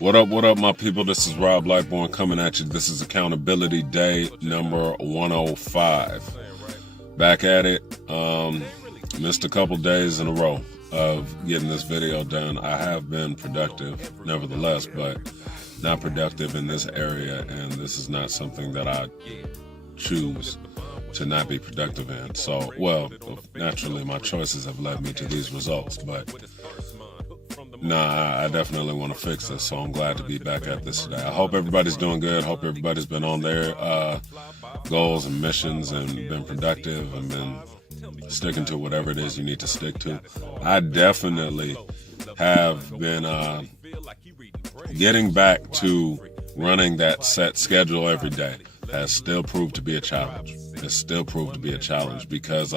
What up, my people? This is Rob Lightborn coming at you. This is Accountability Day number 105. Back at it. Missed a couple days in a row of getting this video done. I have been productive, nevertheless, but not productive in this area, and this is not something that I choose to not be productive in. So, well, naturally, my choices have led me to these results, but I definitely want to fix this, so I'm glad to be back at this today. I hope everybody's doing good. Hope everybody's been on their goals and missions and been productive and been sticking to whatever it is you need to stick to. I definitely have been getting back to running that set schedule every day has still proved to be a challenge. It's still proved to be a challenge because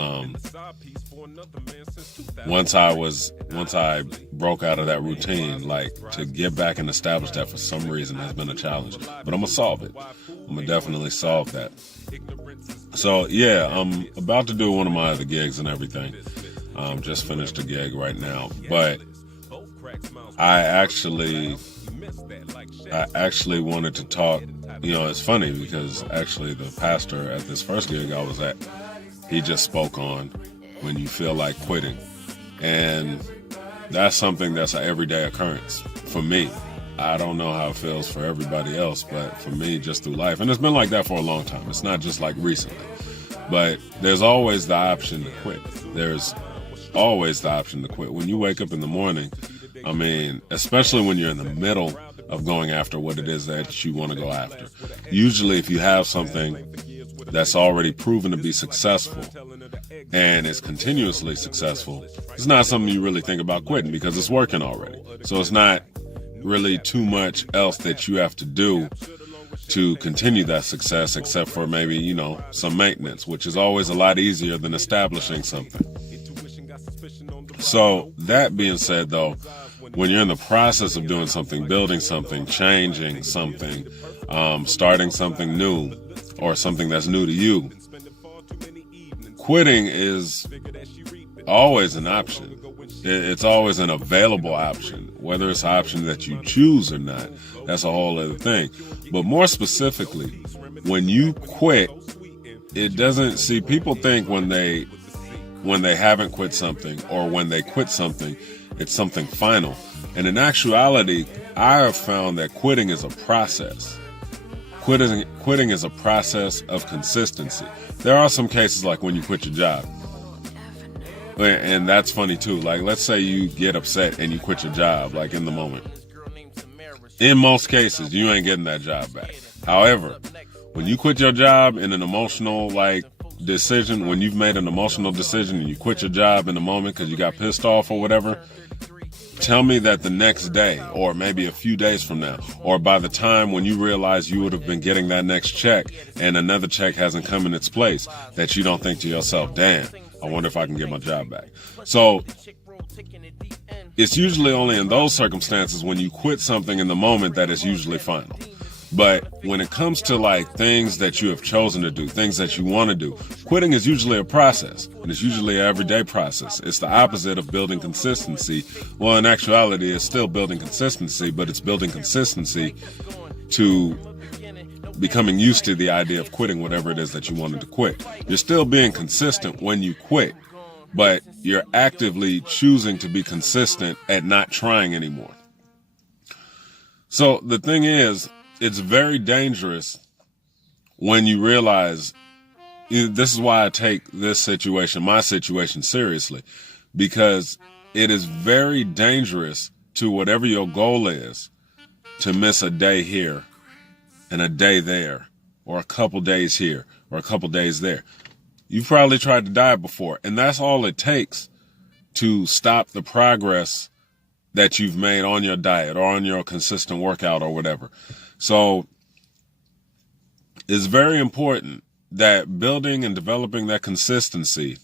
once I broke out of that routine, like to get back and establish that for some reason has been a challenge. But I'm gonna solve it. I'm gonna definitely solve that. So yeah, I'm about to do one of my other gigs and everything. Just finished a gig right now, but I actually wanted to talk. You know, it's funny because actually the pastor at this first gig I was at, he just spoke on when you feel like quitting. And that's something that's an everyday occurrence for me. I don't know how it feels for everybody else, but for me, just through life, and it's been like that for a long time. It's not just like recently, but there's always the option to quit. There's always the option to quit. When you wake up in the morning, I mean, especially when you're in the middle of going after what it is that you want to go after. Usually if you have something that's already proven to be successful and is continuously successful, it's not something you really think about quitting because it's working already. So it's not really too much else that you have to do to continue that success except for maybe, you know, some maintenance, which is always a lot easier than establishing something. So that being said, though, when you're in the process of doing something, building something, changing something, starting something new or something that's new to you, quitting is always an option. It's always an available option. Whether it's an option that you choose or not, that's a whole other thing. But more specifically, when you quit, it doesn't see people think when they haven't quit something or when they quit something, it's something final. And in actuality, I have found that quitting is a process. Quitting is a process of consistency. There are some cases like when you quit your job. And that's funny too. Like, let's say you get upset and you quit your job, like in the moment. In most cases, you ain't getting that job back. However, when you quit your job in an emotional, decision, when you've made an emotional decision and you quit your job in the moment because you got pissed off or whatever, tell me that the next day or maybe a few days from now or by the time when you realize you would have been getting that next check and another check hasn't come in its place, that you don't think to yourself, damn, I wonder if I can get my job back. So it's usually only in those circumstances when you quit something in the moment that it's usually final. But when it comes to things that you have chosen to do, things that you want to do, quitting is usually a process, and it's usually an everyday process. It's the opposite of building consistency. Well, in actuality, it's still building consistency, but it's building consistency to becoming used to the idea of quitting whatever it is that you wanted to quit. You're still being consistent when you quit, but you're actively choosing to be consistent at not trying anymore. So the thing is, it's very dangerous when you realize, this is why I take this situation, my situation, seriously, because it is very dangerous to whatever your goal is to miss a day here and a day there, or a couple days here or a couple days there. You've probably tried to diet before, and that's all it takes to stop the progress that you've made on your diet or on your consistent workout or whatever. So it's very important that building and developing that consistency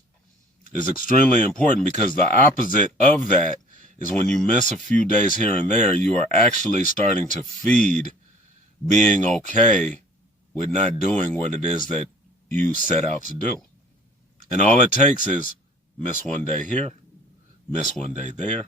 is extremely important, because the opposite of that is when you miss a few days here and there, you are actually starting to feed being okay with not doing what it is that you set out to do. And all it takes is miss one day here, miss one day there,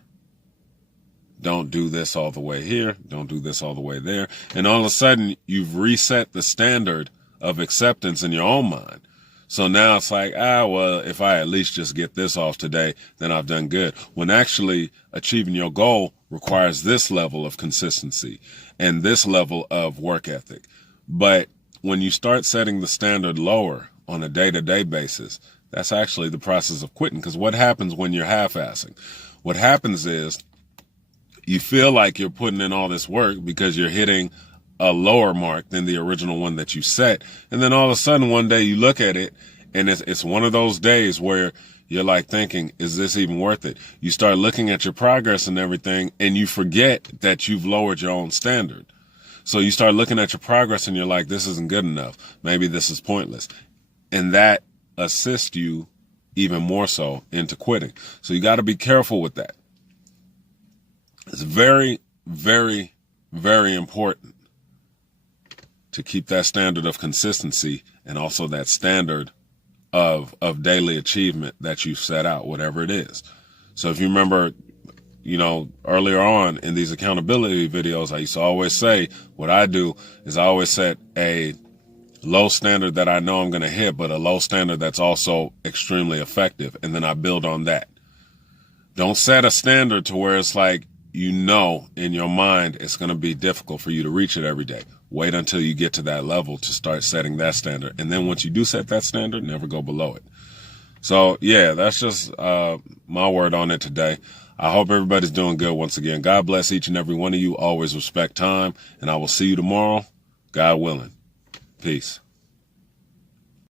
Don't do this all the way here. Don't do this all the way there. And all of a sudden, you've reset the standard of acceptance in your own mind. So now it's like, well, if I at least just get this off today, then I've done good. When actually achieving your goal requires this level of consistency and this level of work ethic. But when you start setting the standard lower on a day-to-day basis, that's actually the process of quitting. Because what happens when you're half-assing? What happens is you feel like you're putting in all this work because you're hitting a lower mark than the original one that you set. And then all of a sudden one day you look at it and it's one of those days where you're like thinking, is this even worth it? You start looking at your progress and everything and you forget that you've lowered your own standard. So you start looking at your progress and you're like, this isn't good enough. Maybe this is pointless. And that assists you even more so into quitting. So you got to be careful with that. It's very, very, very important to keep that standard of consistency and also that standard of daily achievement that you've set out, whatever it is. So if you remember, earlier on in these accountability videos, I used to always say what I do is I always set a low standard that I know I'm going to hit, but a low standard that's also extremely effective. And then I build on that. Don't set a standard to where it's like, in your mind, it's going to be difficult for you to reach it every day. Wait until you get to that level to start setting that standard. And then once you do set that standard, never go below it. So yeah, that's just my word on it today. I hope everybody's doing good once again. God bless each and every one of you. Always respect time. And I will see you tomorrow, God willing. Peace.